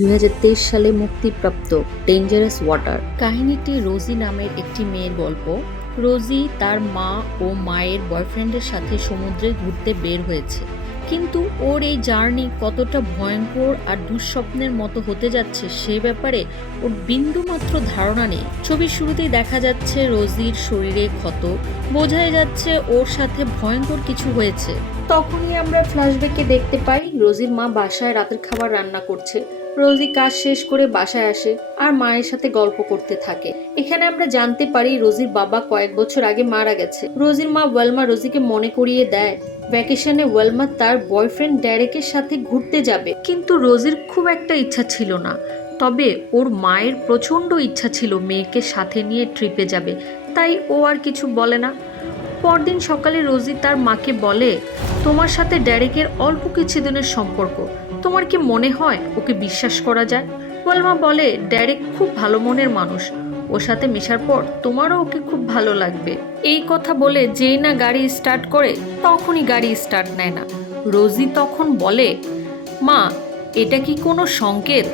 2023 সালে মুক্তিপ্রাপ্ত dangerous water. কাহিনীটি রোজি নামের একটি মেয়ের গল্প। রোজি তার মা ও মায়ের বয়ফ্রেন্ডের সাথে সমুদ্রে ঘুরতে বের হয়েছে, কিন্তু ওর এই জার্নি কতটা ভয়ঙ্কর আর দুঃস্বপ্নের মতো হতে যাচ্ছে সে ব্যাপারে ওর বিন্দুমাত্র ধারণা নেই। ছবির শুরুতেই দেখা যাচ্ছে রোজির শরীরে ক্ষত, বোঝাই যাচ্ছে ওর সাথে ভয়ঙ্কর কিছু হয়েছে। তখনই আমরা ফ্ল্যাশব্যাকে দেখতে পাই রোজির মা বাসায় রাতের খাবার রান্না করছে। রোজি কাজ শেষ করে বাসায় আসে আর মায়ের সাথে গল্প করতে থাকে। এখানে আমরা জানতে পারি রোজির বাবা কয়েক বছর আগে মারা গেছে। রোজির মা ওয়েলমা রোজিকে মনে করিয়ে দেয় ভ্যাকেশনে ওয়েলমা তার বয়ফ্রেন্ড ড্যারেকের সাথে ঘুরতে যাবে, কিন্তু রোজির খুব একটা ইচ্ছা ছিল না। তবে ওর মায়ের প্রচণ্ড ইচ্ছা ছিল মেয়েকে সাথে নিয়ে ট্রিপে যাবে, তাই ও আর কিছু বলে না। পরদিন সকালে রোজি তার মাকে বলে, তোমার সাথে ড্যারেকের অল্প কিছুদিনের সম্পর্ক, তোমার কি মনে হয় ওকে বিশ্বাস করা যায়? ওয়েলমা বলে, ড্যারেক খুব ভালো মনের মানুষ, ওর সাথে মেশার পর তোমারও ওকে খুব ভালো লাগবে। এই কথা বলে যেই না গাড়ি স্টার্ট করে তখনই গাড়ি স্টার্ট নেয় না। রোজি তখন বলে, মা এটা কি কোনো সংকেত?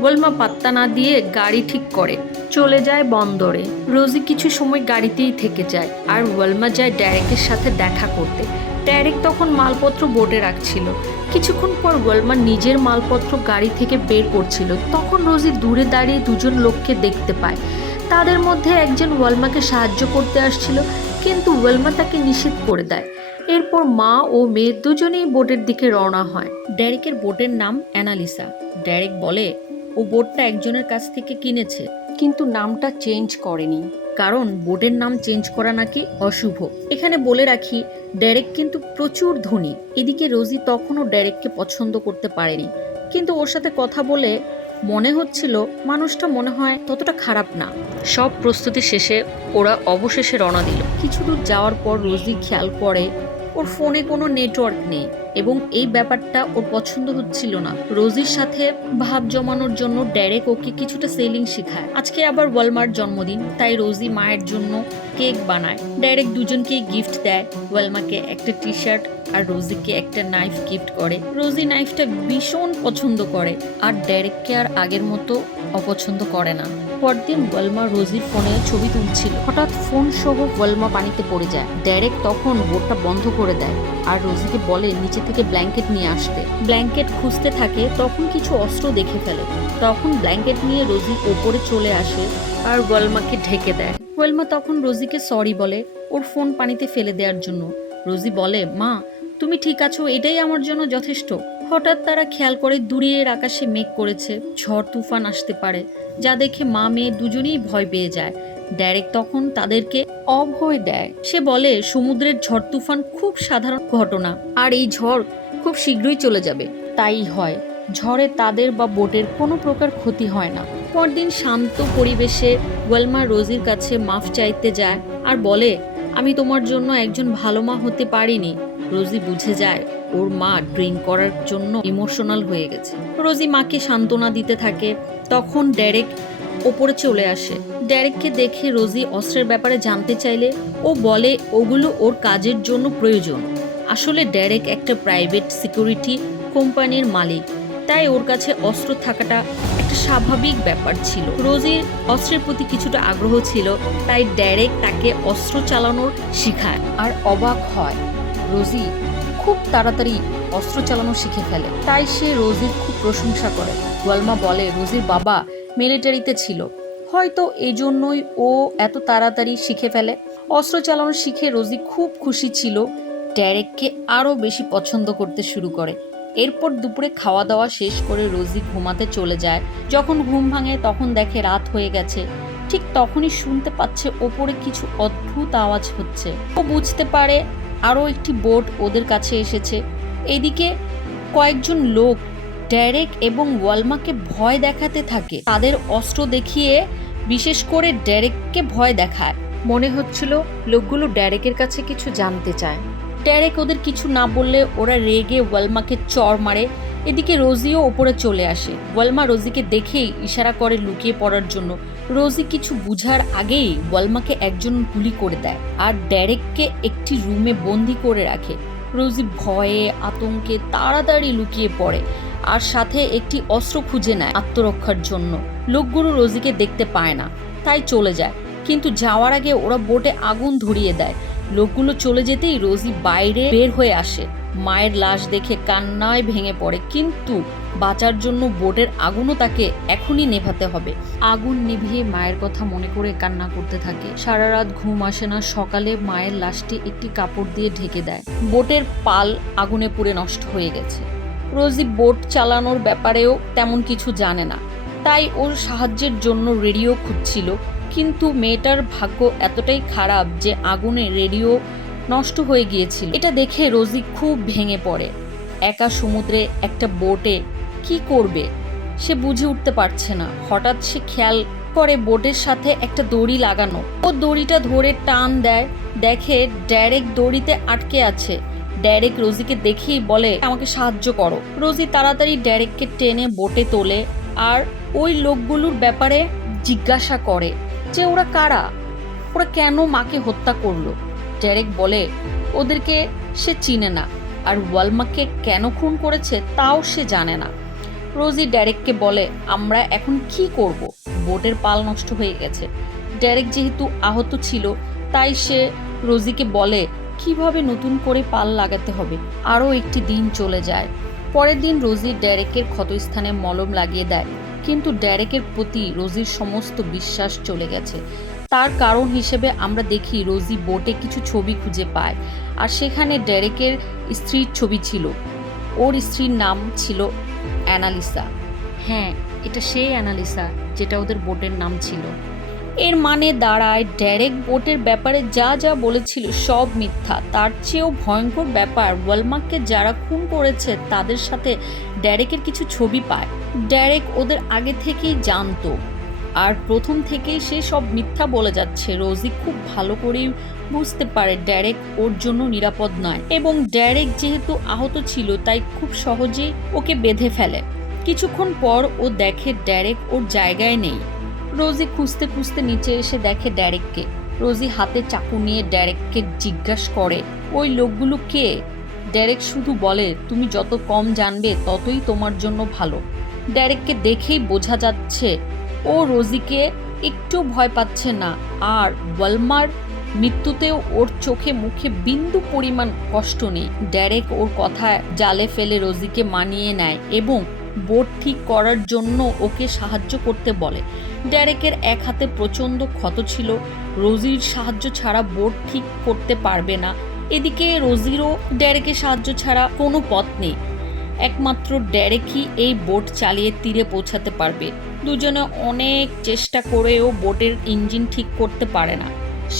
ওয়েলমা পাত্তা না দিয়ে গাড়ি ঠিক করে চলে যায় বন্দরে। রোজি কিছু সময় গাড়িতেই থেকে যায় আর ওয়েলমা যায় ড্যারেকের সাথে দেখা করতে। ড্যারেক তখন মালপত্র বোটে রাখছিল। কিছুক্ষণ পর ওয়েলমা নিজের মালপত্র গাড়ি থেকে বের করছিল, তখন রোজি দূরে দাঁড়িয়ে দুজন লোককে দেখতে পায়। তাদের মধ্যে একজন ওয়েলমাকে সাহায্য করতে আসছিল, কিন্তু ওয়েলমা তাকে নিষেধ করে দেয়। এরপর মা ও মেয়ে দুজনেই বোটের দিকে রওনা হয়। ড্যারেকের বোটের নাম অ্যানালিসা। ড্যারেক বলে ও বোটটা একজনের কাছ থেকে কিনেছে, কিন্তু নামটা চেঞ্জ করেনি, কারণ বোটের নাম চেঞ্জ করা নাকি অশুভ। এখানে বলে রাখি, ড্যারেক কিন্তু প্রচুর ধনী। এদিকে রোজি তখনও ড্যারেককে পছন্দ করতে পারেনি, কিন্তু ওর সাথে কথা বলে মনে হচ্ছিল মানুষটা মনে হয় ততটা খারাপ না। সব প্রস্তুতি শেষে ওরা অবশেষে রওনা দিল। কিছু দূর যাওয়ার পর রোজি খেয়াল করে ওর ফোনে কোনো নেটওয়ার্ক নেই এবং এই ব্যাপারটা ওর পছন্দ হচ্ছিল না। রোজির সাথে ভাব জমানোর জন্য ড্যারেক ওকে কিছুটা সেলিং শেখায়। আজকে আবার ওয়েলমার জন্মদিন, তাই রোজি মায়ের জন্য কেক বানায়। ড্যারেক দুজনকে গিফট দেয়, ওয়েলমাকে একটা টি শার্ট আর রোজিকে একটা নাইফ গিফট করে। রোজি নাইফটা ভীষণ পছন্দ করে আর ড্যারেককে আর আগের মতো অপছন্দ করে না। পরদিন ওয়েলমা রোজির ফোনে ছবি তুলছিল, হঠাৎ ফোন সহ ওয়েলমা পানিতে পড়ে যায়। ড্যারেক তখন বোটটা বন্ধ করে দেয় আর রোজিকে বলে নিচে থেকে ব্ল্যাঙ্কেট নিয়ে আসতে। ব্ল্যাঙ্কেট খুঁজতে থাকে, তখন কিছু অস্ত্র দেখে ফেলে। তখন ব্ল্যাঙ্কেট নিয়ে রোজি ওপরে চলে আসে আর ওয়েলমাকে ঢেকে দেয়। ওয়েলমা তখন রোজিকে সরি বলে ওর ফোন পানিতে ফেলে দেওয়ার জন্য। রোজি বলে, মা তুমি ঠিক আছো, এটাই আমার জন্য যথেষ্ট। হঠাৎ তারা খেয়াল করে দূরের আকাশে মেঘ করেছে, ঝড় তুফান আসতে পারে, যা দেখে মা মেয়ে দুজনেই ভয় পেয়ে যায়। ড্যারেক তখন তাদেরকে অভয় দেয়। সে বলে সমুদ্রের ঝড় তুফান খুব সাধারণ ঘটনা আর এই ঝড় খুব শীঘ্রই চলে যাবে। তাই হয়, ঝড়ে তাদের বা বোটের কোনো প্রকার ক্ষতি হয় না। পরদিন শান্ত পরিবেশে ওয়েলমা রোজির কাছে মাফ চাইতে যায় আর বলে, আমি তোমার জন্য একজন ভালো মা হতে পারিনি। রোজি বুঝে যায় ওর মা ড্রিঙ্ক করার জন্য ইমোশনাল হয়ে গেছে। রোজি মাকে সান্ত্বনা দিতে থাকে। তখন ড্যারেক ওপরে চলে আসে। ড্যারেককে দেখে রোজি অস্ত্রের ব্যাপারে জানতে চাইলে ও বলে ওগুলো ওর কাজের জন্য প্রয়োজন। আসলে ড্যারেক একটা প্রাইভেট সিকিউরিটি কোম্পানির মালিক, তাই ওর কাছে অস্ত্র থাকাটা একটা স্বাভাবিক ব্যাপার ছিল। রোজির অস্ত্রের প্রতি কিছুটা আগ্রহ ছিল, তাই ড্যারেক তাকে অস্ত্র চালানোর শেখায় আর অবাক হয় রোজি খুব তাড়াতাড়ি অস্ত্র চালানো শিখে ফেলে, তাই সে রোজির খুব প্রশংসা করে। ওয়েলমা বলে রোজির বাবা মিলিটারিতে ছিল, হয়তো এই জন্যই ও এত তাড়াতাড়ি শিখে ফেলে। অস্ত্র চালানো শিখে রোজি খুব খুশি ছিল, ড্যারেককে আরও বেশি পছন্দ করতে শুরু করে। এরপর দুপুরে খাওয়া দাওয়া শেষ করে রোজি ঘুমাতে চলে যায়। যখন ঘুম ভাঙে তখন দেখে রাত হয়ে গেছে। ঠিক তখনই শুনতে পাচ্ছে ওপরে কিছু অদ্ভুত আওয়াজ হচ্ছে। ও বুঝতে পারে আরও একটি বোট ওদের কাছে এসেছে। এদিকে কয়েকজন লোক ড্যারেক এবং ওয়েলমাকে ভয় দেখাতে থাকে। তাদের অস্ত্র দেখিয়ে বিশেষ করে ড্যারেককে ভয় দেখায়। মনে হচ্ছিল লোকগুলো ড্যারেকের কাছে কিছু জানতে চায়। ড্যারেক ওদের কিছু না বললে ওরা রেগে ওয়েলমাকে চড় মারে। এদিকে রোজিও ওপরে চলে আসে। ওয়েলমা রোজিকে দেখেই ইশারা করে লুকিয়ে পড়ার জন্য। রোজি কিছু বুঝার আগেই ওয়েলমাকে একজন গুলি করে দেয় আর ড্যারেককে একটি রুমে বন্দি করে রাখে। রোজি ভয়ে আতঙ্কে তাড়াতাড়ি লুকিয়ে পড়ে আর সাথে একটি অস্ত্র খুঁজে নেয় আত্মরক্ষার জন্য। লোকগুলো রোজিকে দেখতে পায় না, তাই চলে যায়। কিন্তু যাওয়ার আগে ওরা বোটে আগুন ধরিয়ে দেয়। লোকগুলো চলে যেতেই রোজি বাইরে বের হয়ে আসে। মায়ের লাশ দেখে কান্নায় ভেঙে পড়ে, কিন্তু বাঁচার জন্য বোটের আগুনও তাকে এখনই নেভাতে হবে। আগুন নিভিয়ে মায়ের কথা মনে করে কান্না করতে থাকে। সারা রাত ঘুম আসে না। সকালে মায়ের লাশটি একটি কাপড় দিয়ে ঢেকে দেয়। বোটের পাল আগুনে পুড়ে নষ্ট হয়ে গেছে। রোজি বোট চালানোর ব্যাপারেও তেমন কিছু জানে না, তাই ওর সাহায্যের জন্য রেডিও খুঁজছিল। কিন্তু মেয়েটার ভাগ্য এতটাই খারাপ যে আগুনে রেডিও নষ্ট হয়ে গিয়েছিল। এটা দেখে রোজি খুব ভেঙে পড়ে। একা সমুদ্রে একটা বোটে কি করবে সে বুঝে উঠতে পারছে না। হঠাৎ সে খেয়াল করে বোটের সাথে একটা দড়ি লাগানো। ও দড়িটা ধরে টান দেয়, দেখে ড্যারেক দড়িতে আটকে আছে। ড্যারেক রোজিকে দেখেই বলে, আমাকে সাহায্য করো। রোজি তাড়াতাড়ি ড্যারেককে টেনে বোটে তোলে আর ওই লোকগুলোর ব্যাপারে জিজ্ঞাসা করে যে ওরা কারা, ওরা কেন মাকে হত্যা করলো। ড্যারেক বলে ওদেরকে সে চিনে না, আর ওয়ালমাকে কেন খুন করেছে তাও সে জানে না। রোজি ড্যারেককে বলে, আমরা এখন কি করব? বোটের পাল নষ্ট হয়ে গেছে। ড্যারেক যেহেতু আহত ছিল, তাই সে রোজিকে বলে কিভাবে নতুন করে পাল লাগাতে হবে। আরও একটি দিন চলে যায়। পরের দিন রোজি ড্যারেকের ক্ষতস্থানে মলম লাগিয়ে দেয়, কিন্তু ড্যারেকের প্রতি রোজির সমস্ত বিশ্বাস চলে গেছে। তার কারণ হিসেবে আমরা দেখি রোজি বোটে কিছু ছবি খুঁজে পায়, আর সেখানে ড্যারেকের স্ত্রীর ছবি ছিল। ওর স্ত্রীর নাম ছিল অ্যানালিসা। হ্যাঁ, এটা সেই অ্যানালিসা যেটা ওদের বোটের নাম ছিল। এর মানে দাঁড়ায় ড্যারেক বোটের ব্যাপারে যা যা বলেছিল সব মিথ্যা। তার চেয়েও ভয়ঙ্কর ব্যাপার, ওয়ালমাককে যারা খুন করেছে তাদের সাথে ড্যারেকের কিছু ছবি পায়। ড্যারেক ওদের আগে থেকেই জানতো, আর প্রথম থেকেই সে সব মিথ্যা বলে যাচ্ছে। রোজি খুব ভালো করেই বুঝতে পারে ড্যারেক ওর জন্য নিরাপদ নয়, এবং ড্যারেক যেহেতু আহত ছিল তাই খুব সহজেই ওকে বেঁধে ফেলে। কিছুক্ষণ পর ও দেখে ড্যারেক ওর জায়গায় নেই। রোজি খুঁজতে খুঁজতে নিচে এসে দেখে ড্যারেককে। রোজি হাতে চাকু নিয়ে ড্যারেককে জিজ্ঞাসা করে, ওই লোকগুলো কে? ড্যারেক শুধু বলে, তুমি যত কম জানবে ততই তোমার জন্য ভালো। ড্যারেককে দেখেই বোঝা যাচ্ছে ও রোজিকে একটু ভয় পাচ্ছে না, আর ওয়ালমার মৃত্যুতেও ওর চোখে মুখে বিন্দু পরিমাণ কষ্ট নেই। ড্যারেক ওর কথা জালে ফেলে রোজিকে মানিয়ে নেয় এবং বোট ঠিক করার জন্য ওকে সাহায্য করতে বলে। ড্যারেকের এক হাতে প্রচণ্ড ক্ষত ছিল, রোজির সাহায্য ছাড়া বোট ঠিক করতে পারবে না। এদিকে রোজিরও ড্যারেকের সাহায্য ছাড়া কোনো পথ নেই। একমাত্র ড্যারেকই এই বোট চালিয়ে তীরে পৌঁছাতে পারবে। দুজনে অনেক চেষ্টা করেও বোটের ইঞ্জিন ঠিক করতে পারে না।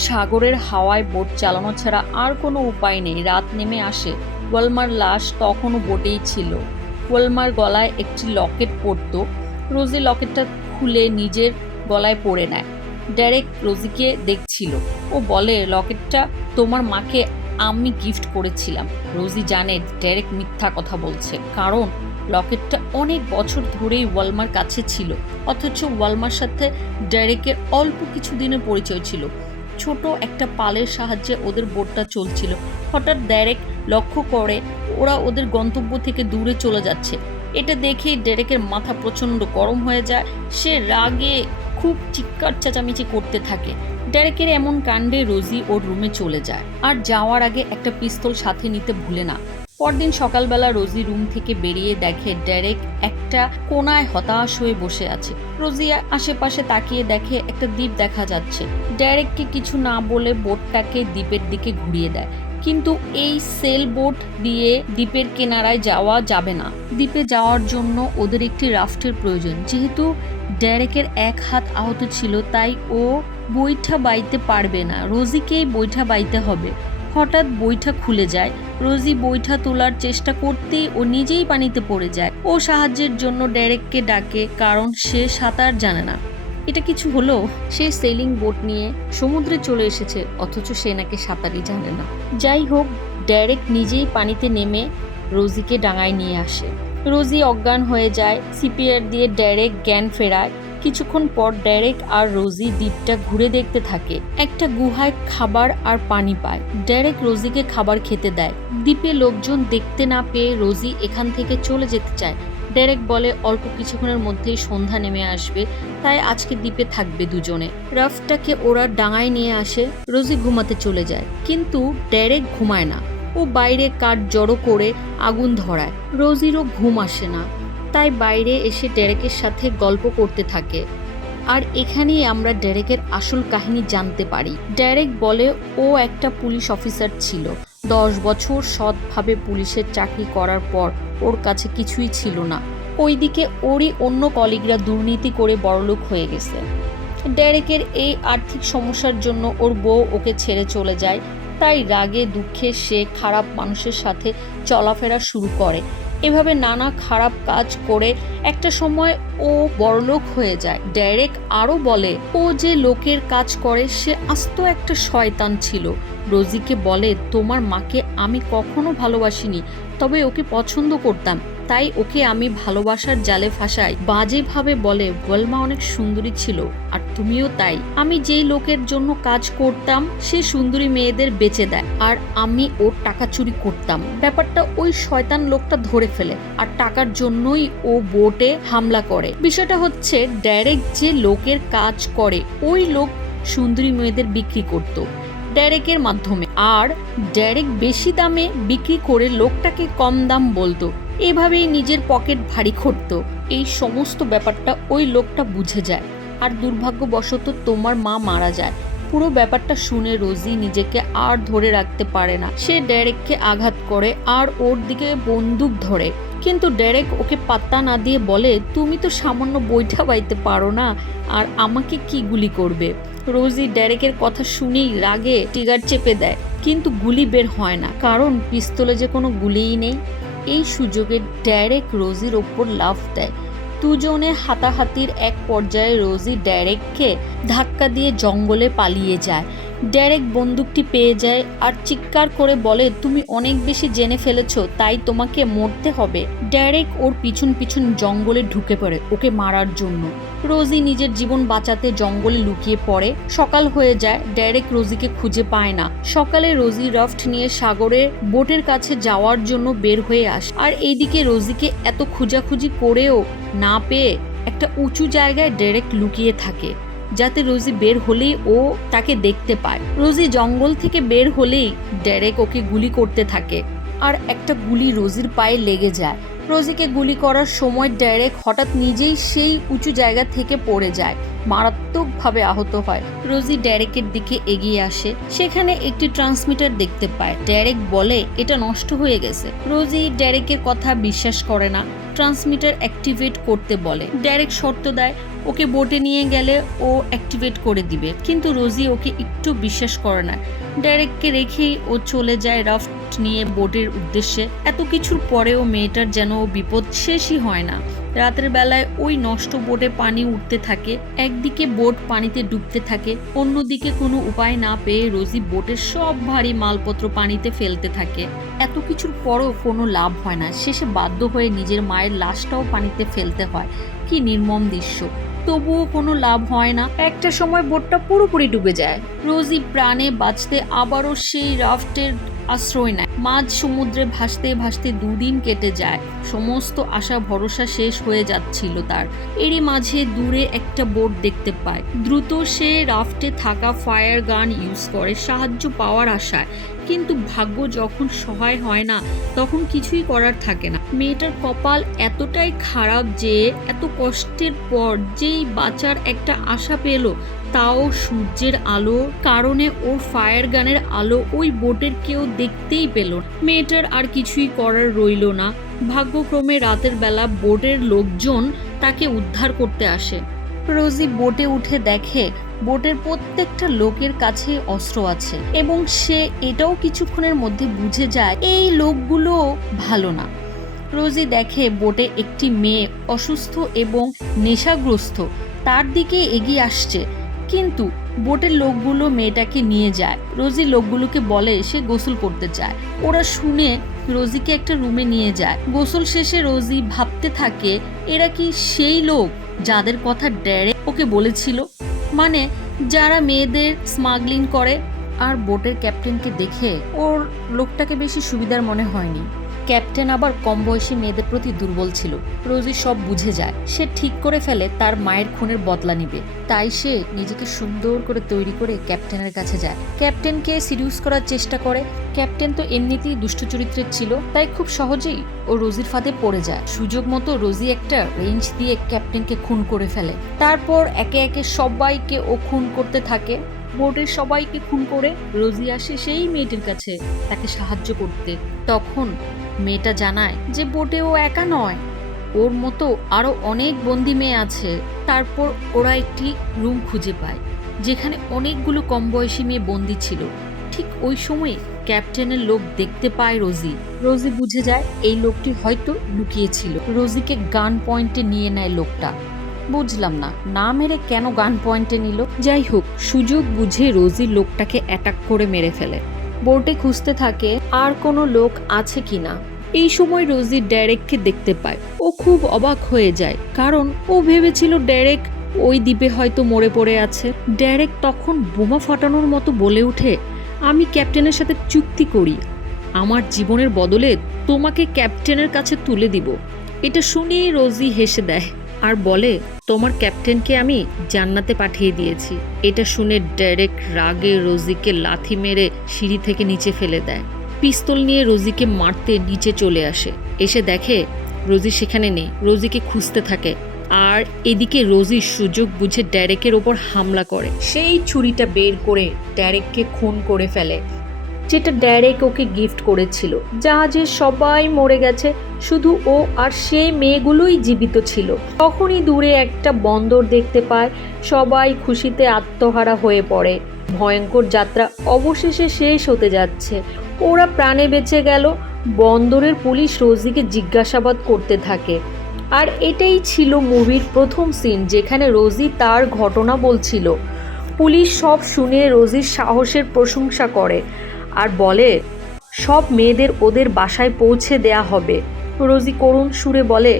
সাগরের হাওয়ায় বোট চালানো ছাড়া আর কোনো উপায় নেই। রাত নেমে আসে। ওয়ালমার লাশ তখনও বোটেই ছিল। ওয়ালমার গলায় একটি লকেট পরতো। রোজি লকেটটা খুলে নিজের গলায় পরে নেয়। ড্যারেক রোজিকে দেখছিল। ও বলে, লকেটটা তোমার মাকে আমি গিফট করেছিলাম। রোজি জানে ড্যারেক মিথ্যা কথা বলছে, কারণ লকেটটা অনেক বছর ধরেই ওয়ালমার কাছে ছিল, অথচ ওয়ালমার সাথে ড্যারেকের অল্প কিছু দিনের পরিচয় ছিল। ছোট একটা পালের সাহায্যে ওদের বোটটা চলছিল। হঠাৎ ড্যারেক লক্ষ্য করে ওরা ওদের গন্তব্য থেকে দূরে চলে যাচ্ছে। এটা দেখেই ড্যারেকের মাথা প্রচণ্ড গরম হয়ে যায়। সে রাগে খুব চিৎকার চেঁচামেচি করতে থাকে। ড্যারেকের এমন কাণ্ডে রোজি ওর রুমে চলে যায়, আর যাওয়ার আগে একটা পিস্তল সাথে নিতে ভুলে না। পরদিন সকালবেলা রোজি রুম থেকে বেরিয়ে দেখে ড্যারেক একটা কোনায় হতাশ হয়ে বসে আছে। রোজি আশেপাশে তাকিয়ে দেখে একটা দ্বীপ দেখা যাচ্ছে। ড্যারেককে কিছু না বলে বোটটাকে দ্বীপের দিকে ঘুরিয়ে দেয়, কিন্তু এই সেল বোট দিয়ে দ্বীপের কিনারায় যাওয়া যাবে না। দ্বীপে যাওয়ার জন্য ওদের একটি রাফটের প্রয়োজন। যেহেতু ড্যারেকের এক হাত আহত ছিল, তাই ও বৈঠা বাইতে পারবে না। রোজিকেই বৈঠা বাইতে হবে। হঠাৎ বৈঠা খুলে যায়। রোজি বৈঠা তোলার চেষ্টা করতেই ও নিজেই পানিতে পড়ে যায়। ও সাহায্যের জন্য ড্যারেককে ডাকে, কারণ সে সাঁতার জানে না। এটা কিছু হলো, সে সেলিং বোট নিয়ে সমুদ্রে চলে এসেছে, অথচ সে নাকি সাঁতারই জানে না। যাই হোক, ড্যারেক নিজেই পানিতে নেমে রোজিকে ডাঙায় নিয়ে আসে। রোজি অজ্ঞান হয়ে যায়। সিপিআর দিয়ে ড্যারেক জ্ঞান ফেরায়। কিছুক্ষণ পর ড্যারেক আর রোজি দ্বীপটা ঘুরে দেখতে থাকে। একটা গুহায় খাবার আর পানি পায়। ড্যারেক রোজিকে খাবার খেতে দেয়। দ্বীপে লোকজন দেখতে না পেয়ে রোজি এখান থেকে চলে যেতে চায়। ডেরেক বলে অল্প কিছুক্ষণের মধ্যেই সন্ধ্যা নেমে আসবে, তাই আজকে দ্বীপে থাকবে দুজনে। রাফটাকে ওরা ডাঙায় নিয়ে আসে। রোজি ঘুমাতে চলে যায়, কিন্তু ডেরেক ঘুমায় না। ও বাইরে কাঠ জড়ো করে আগুন ধরায়। রোজিরও ঘুম আসে না, তাই বাইরে এসে ডেরেকের সাথে গল্প করতে থাকে। আর এখানেই আমরা ডেরেকের আসল কাহিনী জানতে পারি। ডেরেক বলে ও একটা পুলিশ অফিসার ছিল। 10 বছর সৎভাবে পুলিশের চাকরি করার পর ওর কাছে কিছুই ছিল না। ওইদিকে ওরই অন্য কলিগরা দুর্নীতি করে বড়লোক হয়ে গেছে। ডেরেকের এই আর্থিক সমস্যার জন্য ওর বউ ওকে ছেড়ে চলে যায়। তাই রাগে দুঃখে সে খারাপ মানুষের সাথে চলাফেরা শুরু করে। এভাবে নানা খারাপ কাজ করে একটা সময় ও বড়লোক হয়ে যায়। ডেরেক আরও বলে ও যে লোকের কাজ করে সে আস্ত একটা শয়তান ছিল। রোজিকে বলে তোমার মাকে আমি কখনো ভালোবাসিনি, তবে ওকে পছন্দ করতাম, তাই ওকে আমি ভালোবাসার জালে ফাঁসাই। বাজেভাবে বলে ওয়েলমা অনেক সুন্দরী ছিল, আর তুমিও তাই। আমি যেই লোকের জন্য কাজ করতাম সে সুন্দরী মেয়েদের বেচে দেয়, আর আমি ওর টাকা চুরি করতাম। ব্যাপারটা ওই শয়তান লোকটা ধরে ফেলে, আর টাকার জন্যই ও বোটে হামলা করে। বিষয়টা হচ্ছে ডেরেক যে লোকের কাজ করে ওই লোক সুন্দরী মেয়েদের বিক্রি করত ডেরেকের মাধ্যমে, আর ডেরেক বেশি দামে বিক্রি করে লোকটাকে কম দাম বলতো। এভাবেই নিজের পকেট ভারী করত। এই সমস্ত ব্যাপারটা ওই লোকটা বুঝে যায়, আর দুর্ভাগ্যবশত তোমার মা মারা যায়। পুরো ব্যাপারটা শুনে রোজি নিজেকে আর ধরে রাখতে পারে না। সে ডেরেককে আঘাত করে আর ওর দিকে বন্দুক ধরে, কিন্তু ডেরেক ওকে পাত্তা না দিয়ে বলে তুমি তো সামান্য বইটা বাইতে পারো না, আর আমাকে কি গুলি করবে। রোজি ডেরেকের কথা শুনেই রাগে ট্রিগার চেপে দেয়, কিন্তু গুলি বের হয় না, কারণ পিস্তলে যে কোনো গুলিই নেই। এই সুযোগে ডেরেক রোজির ওপর লাফ দেয়। দুজনের হাতাহাতির এক পর্যায়ে রোজি ডেরেককে ধাক্কা দিয়ে জঙ্গলে পালিয়ে যায়। ডেরেক বন্দুকটি পেয়ে যায় আর চিৎকার করে বলে তুমি অনেক বেশি জেনে ফেলেছো, তাই তোমাকে মরতে হবে। ডেরেক ওর পিছন পিছন জঙ্গলে ঢুকে পড়ে ওকে মারার জন্য। রোজি নিজের জীবন বাঁচাতে জঙ্গলে লুকিয়ে পড়ে। সকাল হয়ে যায়, ডেরেক রোজিকে খুঁজে পায় না। সকালে রোজি রাফট নিয়ে সাগরে বোটের কাছে যাওয়ার জন্য বের হয়ে আসে, আর এইদিকে রোজিকে এত খোঁজাখুঁজি করেও না পেয়ে একটা উঁচু জায়গায় ডেরেক লুকিয়ে থাকে, যাতে রোজি বের হলেই ও তাকে দেখতে পায়। রোজি জঙ্গল থেকে বের হলেই ডেরেক ওকে গুলি করতে থাকে, আর একটা গুলি রোজির পায়ে লেগে যায়। রোজিকে গুলি করার সময় ডেরেক হঠাৎ নিজেই সেই উঁচু জায়গা থেকে পড়ে যায়, মারাত্মকভাবে আহত হয়। রোজি ডেরেকের দিকে এগিয়ে আসে, সেখানে একটি ট্রান্সমিটার দেখতে পায়। ডেরেক বলে এটা নষ্ট হয়ে গেছে। রোজি ডেরেকের কথা বিশ্বাস করে না, ট্রান্সমিটার অ্যাক্টিভেট করতে বলে। ডেরেক শর্ত দেয় ওকে বোটে নিয়ে গেলে ও অ্যাক্টিভেট করে দিবে, কিন্তু রোজি ওকে একটু বিশ্বাস করে না। ডেরেককে রেখেই ও চলে যায় রাফট নিয়ে বোটের উদ্দেশ্যে। এত কিছুর পরেও মেয়েটার যেন বিপদ শেষই হয় না। রাতের বেলায় ওই নষ্ট বোটে পানি উঠতে থাকে, একদিকে বোট পানিতে ডুবতে থাকে, অন্যদিকে কোনো উপায় না পেয়ে রোজি বোটের সব ভারী মালপত্র পানিতে ফেলতে থাকে। এত কিছুর পরও কোনো লাভ হয় না। শেষে বাধ্য হয়ে নিজের মায়ের লাশটাও পানিতে ফেলতে হয়। কি নির্মম দৃশ্য! তবুও কোনো লাভ হয় না। একটা সময় বোটটা পুরোপুরি ডুবে যায়। রোজি প্রাণে বাঁচতে আবারও সেই রাফটের আশ্রয় নেয়। মাঝ সমুদ্রে ভাসতে ভাসতে 2 দিন কেটে যায়। সমস্ত আশা ভরসা শেষ হয়ে যাচ্ছিল তার। এরই মাঝে দূরে একটা বোট দেখতে পায়। দ্রুত সে রাফটে থাকা ফায়ার গান ইউজ করে সাহায্য পাওয়ার আশায়, কিন্তু ভাগ্য যখন সহায় হয় না তখন কিছুই করার থাকে না। মেয়েটার কপাল এতটাই খারাপ যে এত কষ্টের পর যেই বাঁচার একটা আশা পেল, তাও সূর্যের আলো কারণে ওর ফায়ার গানের আলো ওই বোটের কেউ দেখতেই পেল। মেয়েটার আর কিছুই করার রইল না। ভাগ্যক্রমে রাতের বেলা বোটের লোকজন তাকে উদ্ধার করতে আসে। রোজি বোটে উঠে দেখে বোটের প্রত্যেকটা লোকের কাছে অস্ত্র আছে, এবং সে এটাও কিছুক্ষণের মধ্যে বুঝে যায় এই লোকগুলো ভালো না। রোজি দেখে বোটে একটি মেয়ে অসুস্থ এবং নেশাগ্রস্ত তার দিকে এগিয়ে আসছে, কিন্তু বোটের লোকগুলো মেয়েটাকে নিয়ে যায়। রোজি লোকগুলোকে বলে সে গোসল করতে চায়। ওরা শুনে রোজিকে একটা রুমে নিয়ে যায়। গোসল শেষে রোজি ভাবতে থাকে এরা কি সেই লোক যাদের কথা ডেরেক ওকে বলেছিল, মানে যারা মেয়েদের স্মাগলিং করে। আর বোটের ক্যাপ্টেনকে দেখে ওর লোকটাকে বেশি সুবিধার মনে হয়নি। ক্যাপ্টেন আবার কম বয়সী মেয়েদের প্রতি দুর্বল ছিল। রোজি সব বুঝে যায়। সে ঠিক করে ফেলে তার মায়ের খুনের বদলা নিবে। তাই সে নিজেকে সুন্দর করে তৈরি করে ক্যাপ্টেনের কাছে যায়। ক্যাপ্টেনকে সিডিউস করার চেষ্টা করে। ক্যাপ্টেন তো এমনিতেই দুষ্ট চরিত্রের ছিল, তাই খুব সহজেই ও রোজির ফাঁদে পড়ে যায়। সুযোগ মতো রোজি একটা রেঞ্জ দিয়ে ক্যাপ্টেনকে খুন করে ফেলে। তারপর একে একে সবাইকে ও খুন করতে থাকে। বোর্ডের সবাইকে খুন করে রোজি আসে সেই মেয়েটির কাছে তাকে সাহায্য করতে। তখন মেয়েটা জানায় যে বোর্ডে ও একা নয়, ওর মতো আরো অনেক বন্দি মেয়ে আছে। তারপর ওরা একটি রুম খুঁজে পায় যেখানে অনেকগুলো কম বয়সী মেয়ে বন্দি ছিল। ঠিক ওই সময় ক্যাপ্টেনের লোক দেখতে পায় রোজি। রোজি বুঝে যায় এই লোকটি হয়তো লুকিয়েছিল। রোজিকে গান পয়েন্টে নিয়ে নেয় লোকটা। বুঝলাম না মেরে কেন গান পয়েন্টে নিল। যাই হোক, সুযোগ বুঝে রোজি লোকটাকে অ্যাটাক করে মেরে ফেলে। বোর্ডে খুঁজতে থাকে আর কোনো লোক আছে কিনা। এই সময় রোজি ডেরেককে দেখতে পায়। ও খুব অবাক হয়ে যায়, কারণ ও ভেবেছিল ডেরেক ওই দ্বীপে হয়তো মরে পড়ে আছে। ডেরেক তখন বোমা ফাটানোর মতো বলে ওঠে, আমি ক্যাপ্টেনের সাথে চুক্তি করি, আমার জীবনের বদলে তোমাকে ক্যাপ্টেনের কাছে তুলে দিব। এটা শুনেই রোজি হেসে দেয় আর বলে, তোমার ক্যাপ্টেনকে আমি জান্নাতে পাঠিয়ে দিয়েছি। এটা শুনে ডেরেক রাগে রোজিকে লাথি মেরে সিঁড়ি থেকে নিচে ফেলে দেয়। পিস্তল নিয়ে রোজিকে মারতে নিচে চলে আসে। এসে দেখে রোজি সেখানে নেই। রোজিকে খুঁজতে থাকে আর এদিকে রোজি সুযোগ বুঝে ডেরেকের ওপর হামলা করে। সেই ছুরিটা বের করে ডেরেককে খুন করে ফেলে, যেটা ডেরেক ওকে গিফট করেছিল। জাহাজে সবাই মরে গেছে, শুধু ও আর সেই মেয়েগুলোই জীবিত ছিল। তখনই দূরে একটা বন্দর দেখতে পায়। সবাই খুশিতে আত্মহারা হয়ে পড়ে। ভয়ঙ্কর যাত্রা অবশেষে শেষ হতে যাচ্ছে। ওরা প্রাণে বেঁচে গেল। বন্দরের পুলিশ রোজিকে জিজ্ঞাসাবাদ করতে থাকে। আর এটাই ছিল মুভির প্রথম সিন, যেখানে রোজি তার ঘটনা বলছিল। পুলিশ সব শুনে রোজির সাহসের প্রশংসা করে আর বলে সব মেয়েদের ওদের বাসায় পৌঁছে দেয়া হবে। রোজি করুণ সুরে বলে,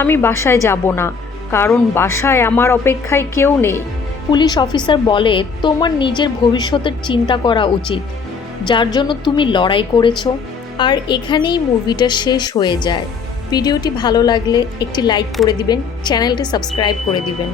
আমি বাসায় যাব না, কারণ বাসায় আমার অপেক্ষায় কেউ নেই। পুলিশ অফিসার বলে, তোমার নিজের ভবিষ্যতের চিন্তা করা উচিত, যার জন্য তুমি লড়াই করেছো। আর এখানেই মুভিটা শেষ হয়ে যায়। ভিডিওটি ভালো লাগলে একটি লাইক করে দিবেন, চ্যানেলটি সাবস্ক্রাইব করে দিবেন।